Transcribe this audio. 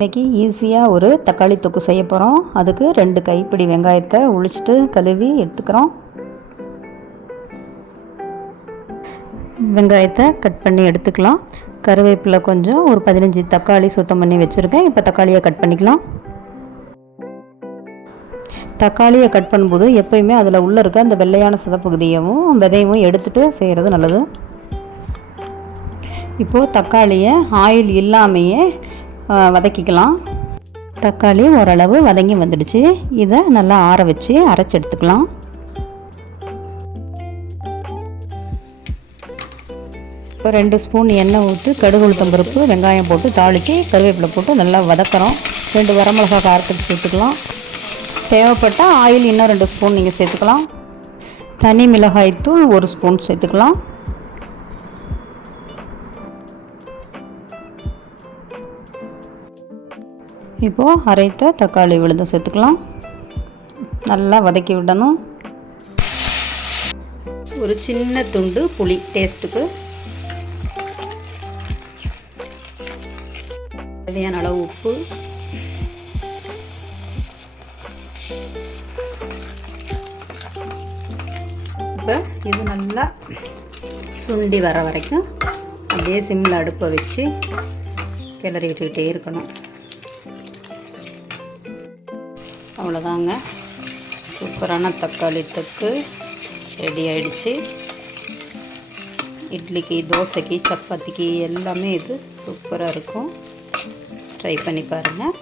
இன்றைக்கி ஈஸியாக ஒரு தக்காளி தொக்கு செய்ய போகிறோம் அதுக்கு ரெண்டு கைப்பிடி வெங்காயத்தை உளிச்சிட்டு கழுவி எடுத்துக்கிறோம். வெங்காயத்தை கட் பண்ணி எடுத்துக்கலாம். கருவேப்பிலை கொஞ்சம் ஒரு பதினஞ்சு தக்காளி சுத்தம் பண்ணி வச்சுருக்கேன். இப்போ தக்காளியை கட் பண்ணிக்கலாம். தக்காளியை கட் பண்ணும்போது எப்பயுமே அதில் உள்ளே இருக்க அந்த வெள்ளையான சதப்பகுதியவும் விதையவும் எடுத்துகிட்டு செய்கிறது நல்லது. இப்போது தக்காளியை ஆயில் இல்லாமையே வதக்கிக்கலாம். தக்காளி ஓரளவு வதங்கி வந்துடுச்சு. இதை நல்லா ஆற வச்சு அரைச்சி எடுத்துக்கலாம். இப்போ ரெண்டு ஸ்பூன் எண்ணெய் ஊற்றி கடுகு உளுத்தம் பருப்பு வெங்காயம் போட்டு தாளித்து கருவேப்பிலை போட்டு நல்லா வதக்குறோம். ரெண்டு வரமிளகா காரத்துக்கு சேர்த்துக்கலாம். தேவைப்பட்டால் ஆயில் இன்னும் ரெண்டு ஸ்பூன் நீங்கள் சேர்த்துக்கலாம். தனி மிளகாய் தூள் ஒரு ஸ்பூன் சேர்த்துக்கலாம். இப்போது அரைத்த தக்காளி விழுந்து சேர்த்துக்கலாம். நல்லா வதக்கி விடணும். ஒரு சின்ன துண்டு புளி டேஸ்ட்டுக்கு தேவையான அளவு உப்பு. இப்போ இது நல்லா சுண்டி வர வரைக்கும் அப்படியே சிம்மில் அடுப்பை வச்சு கிளறி விட்டுக்கிட்டே இருக்கணும். அவ்வளோதாங்க. சூப்பரான தக்காளி தொக்கு ரெடி ஆயிடுச்சு. இட்லிக்கு தோசைக்கு சப்பாத்திக்கு எல்லாமே இது சூப்பராக இருக்கும். ட்ரை பண்ணி பாருங்கள்